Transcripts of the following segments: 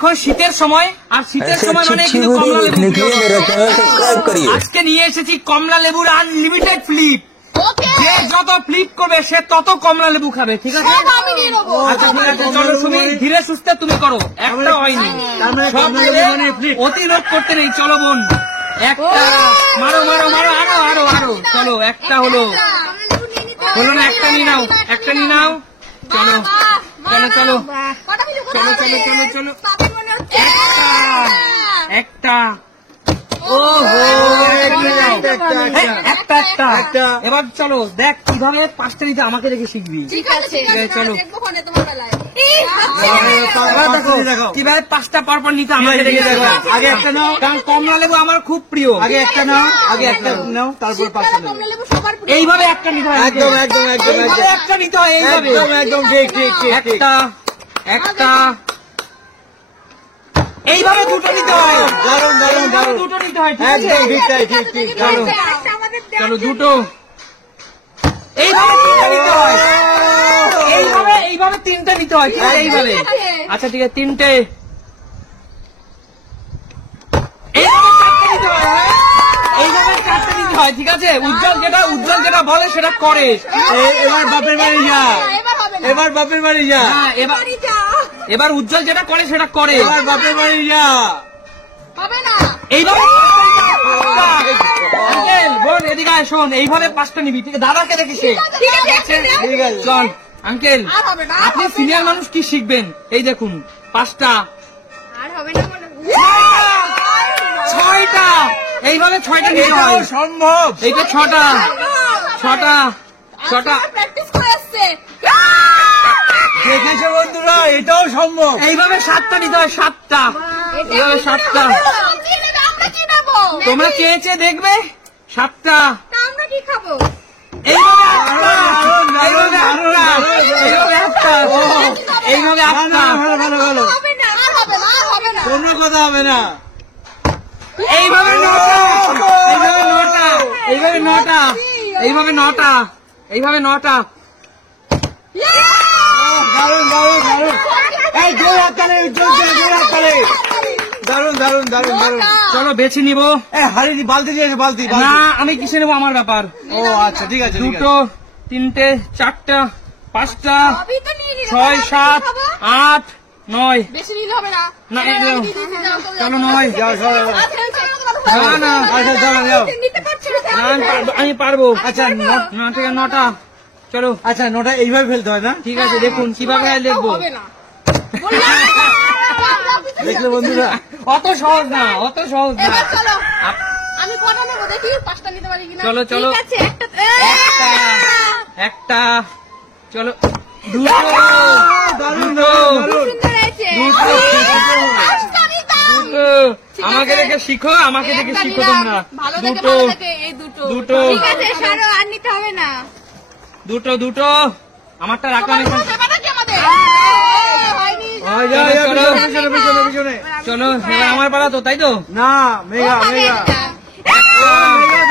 এখন শীতের সময়, আর শীতের সময় মানে কিন্তু কমলা লেবু। আজকে নিয়ে এসেছি কমলা লেবুর আনলিমিটেড ফ্লিপ। যে যত ফ্লিপ করবে সে তত কমলা লেবু খাবে, ঠিক আছে? আচ্ছা ঠিক আছে, চলো সুমি, ধীরে সুস্থে তুমি করো। একটা হয়নি, সব অতিরোধ করতে নেই। চলো বোন, একটা মারো মারো মারো, আরো আরো আরো। চলো একটা হলো, হলো না? একটা নিয়ে নাও, একটা নিয়ে নাও। চলো চলো চলো চলো চলো চলো চলো, একটা। একটা একটা। এবার চলো দেখ কিভাবে 5টা নিতে আমাকে দেখে শিখবি। চলো কিভাবে 5টা পরপর নিতে আমাকে দেখে দেখো। আগে একটা নাও, কারণ কমলা লেবু আমার খুব প্রিয়। আগে একটা নাও, আগে একটা নাও, তারপর 5টা নাও। এইভাবে একটা নিতে হয়, একদম একদম একদম একটা নিতে হয়, এইভাবে একদম ঠিক ঠিক ঠিক। একটা একটা, এইভাবে দুটো নিতে হয়। দারুন দারুন দারুন, দুটো নিতে হয়, একদম ঠিক ঠিক ঠিক। চলো চলো দুটো, এইভাবে 3টা নিতে হয়, এইভাবে এইভাবে 3টা নিতে হয়, ঠিক আছে? এইভাবে। আচ্ছা ঠিক আছে, 3টে। এইভাবে 4টা নিতে হয়, এইভাবে 4টা নিতে হয়, ঠিক আছে? উজ্জ্বল যেটা বলে সেটা করে। এবার বাপের বাড়ি যা, এবার বাপের বাড়ি যা। এবার উজ্জ্বল যেটা করে সেটা করে, এবার বাপের বাড়ি যা। এইভাবে বোন এদিকে আয়, শোন, এইভাবে 5টা নিবি, ঠিক আছে? দাদাকে দেখি সে, ঠিক আছে? চল আঙ্কেল, আপনি সিনিয়র মানুষ, কি শিখবেন? এই দেখুন 5টা, 6টা, এইভাবে 6টা নিতে হয়। সম্ভব, এইটা 6টা 6টা 6টা। দেখেছো বন্ধুরা, এটাও সম্ভব। এইভাবে 7টা নিতে হয়, 7টা, এইভাবে 7টা। তোমরা চেয়েছে দেখবে 7টা। এইভাবে 8টা, এইভাবে 8টা, এইভাবে 8টা, এইভাবে 8টা। ভালো ভালো, কোনো কথা হবে না। এইভাবে 9টা, এইভাবে 9টা, এইভাবে 9টা, এইভাবে 9টা, এইভাবে 9টা। দারুন দারুন দারুন, এই জোর হাততালি, উজ্জ্বল জোর হাততালি। দারুন দারুন দারুন দারুন। চলো বেছে নিবো। হাড়ি বালতি দিয়েছে, বালতি না, আমি কিসে নেবো, আমার ব্যাপার। ও আচ্ছা ঠিক আছে। 2, 3, 4, 5, 6, 7, 8, 9। বেশি নিলে হবে না। না চলো 9। না না আমি পারবো। আচ্ছা না ঠিক আছে, 9টা। চলো। আচ্ছা 9টা এইভাবে ফেলতে হয় না? ঠিক আছে, দেখুন কিভাবে লিখবো। দেখলে বন্ধুরা, অত সহজ না, অত সহজ না। আমি কটা নেবো দেখি, 5টা নিতে পারি কিনা। চলো চলো, একটা, চলো 2টো, আমাকে দেখে শিখো, আমাকে দেখে শিখো তোমরা। 2টো, আর নিতে হবে না। 2টো, আমারটা রাখো। চলো এবার আমার পালা তো, তাই তো? না মেঘা, মেঘা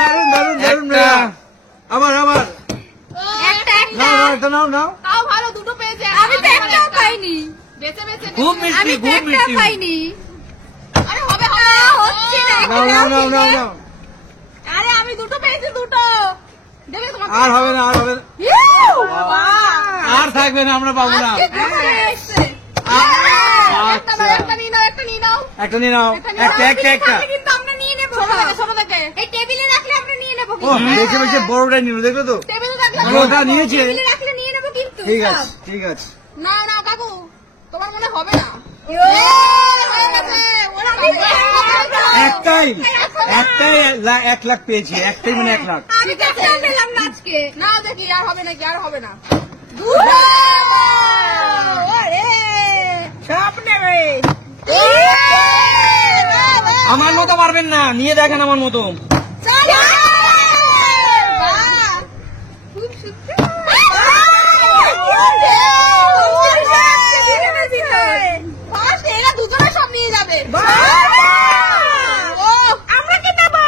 দারুন দারুন দারুন। মেঘা আমার আমার নাও নাও। ভালো, 2টো পেয়েছে। আমি তো একটাও খাইনি, বেঁচে বেঁচে খুব মিষ্টি, খুব মিষ্টি খাইনি। আরে হবে হবে, হচ্ছে না। নাও নাও নাও নাও। আরে আমি 2টো পেয়েছি, 2টো দেবে তোমাকে। আর হবে না, আর হবে না, আর থাকবে না, আমরা পাবো না। একটা নিয়ে নাও, একটা নিয়ে নাও, একটা নিয়ে নাও, একটা একটা একটা। কিন্তু আমরা নিয়ে নেব, ছোট থেকে এই টেবিলে রাখলে আমরা নিয়ে নেব। ও দেখে বেশি বড়টাই নিল, দেখো তো টেবিলে রাখলে বড়টা নিয়েছে, টেবিলে রাখলে নিয়ে নেব কিন্তু। ঠিক আছে ঠিক আছে। না না কাকু, তোমার মনে হবে না। একটাই একটাই 1 লাখ পেয়েছি, একটাই মানে 1 লাখ। আমি কাছে পেলাম না আজকে। না দেখি আর হবে নাকি, আর হবে না। আমার মতো পারবেন না, নিয়ে দেখেন আমার মতো। দুজনে সব নিয়ে যাবে। আমরা কি নেবো?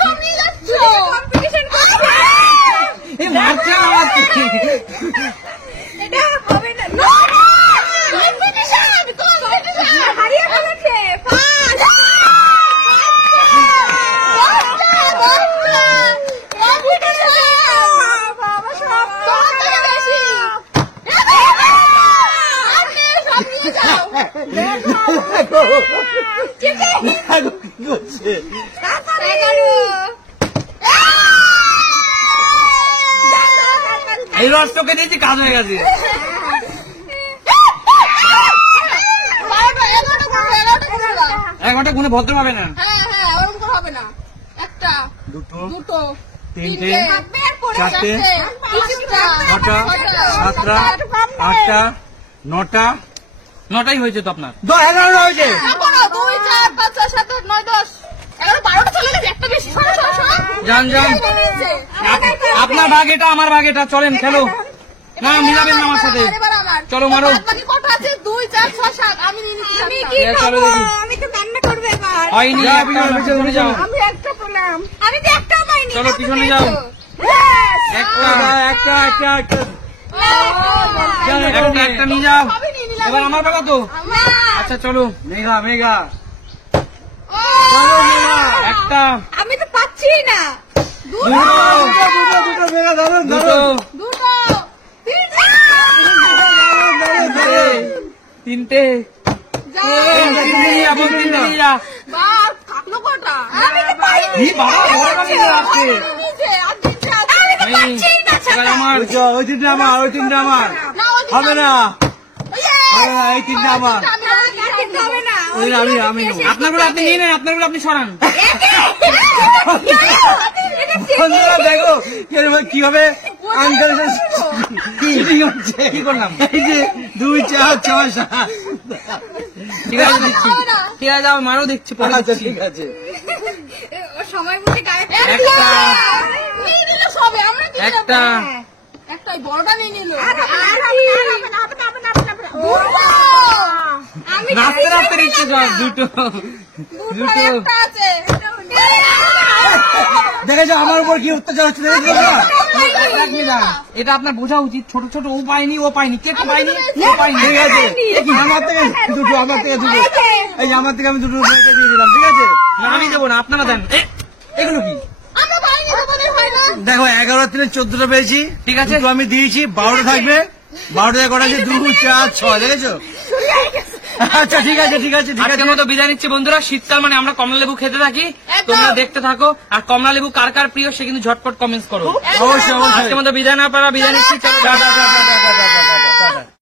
সব নিয়ে যাচ্ছ, কম্পিটিশন করছে। এটা হবে না। এই রস তোকে দিয়েছি, কাজ হয়ে গেছে। 11টা গুণে ভদ্র হবে না। হবে না। একটা, দুটো, তিনটে, চারটে, 6টা, 7টা, 8টা, 9টা, 9টাই হয়েছে তো আপনার। 11টা হয়েছে। 2, 4, 5, 6, 7, 8, 9, 10, 11, 12টা চলে গেছে, একটা বেশি। যান যান, আপনার ভাগ এটা, আমার ভাগ এটা, চলেন খেলো। না মিলাবেন না আমার সাথে, চলো মারো। কত আছে? 2, 4, 6, 7, আমি নিয়ে নিচ্ছি। আমি তো কান্না করবে এবার। হয়নি, যাও। আমি একটা পেলাম, আমি তো একটাও পাইনি। চলো পিছনে যাও। একটা নিয়ে যাও। এবার আমার ভাগ তো। আচ্ছা চলো। মেঘা একটা, আমি তো পাচ্ছি না। দুটো, তিনটে, থাকলো কটা? আমি তো পাইনি। ওই তিনটে আমার হবে না, এই তিনটে আমার। আপনারগুলো আপনি নিয়ে নেন, আপনারগুলো আপনি সরান। দেখো কিভাবে কি করলাম। এই যে 2, 4, 6, 7। ঠিক আছে দেখছি, ঠিক আছে যাও মারও দেখছি পরে। আচ্ছা ঠিক আছে। সময় মতো গায়ে একটা একটাই বড়টা নিয়ে নিল। রাস্তে রাস্তে রিক্সে সব। দুটো দেখেছো আমার উপর কি অত্যাচার হচ্ছে, এটা আপনার বোঝা উচিত। ছোট ছোট ও পায়নি, কে তো পায়নি, ও পায়নি। ঠিক আছে, আমার থেকে দুটো, এই যে আমার থেকে আমি দুটো দিয়ে দিলাম। ঠিক আছে, না আমি দেবো না, আপনারা দেন। এগুলো কি দেখো, 11 থেকে 14টা পেয়েছি। ঠিক আছে, আমি দিয়েছি। 12টা থাকবে, 12টা কটা আছে 2, 4, 6। দেখেছো? আচ্ছা ঠিক আছে। আজকের মতো বিদায় নিচ্ছি বন্ধুরা। শীতকাল মানে আমরা কমলা লেবু খেতে থাকি, তোমরা দেখতে থাকো। আর কমলা লেবু কার কার প্রিয় সে কিন্তু ঝটপট কমেন্টস করো। অবশ্যই। আজকের মতো বিদায় না পারা, বিদায় নিচ্ছি।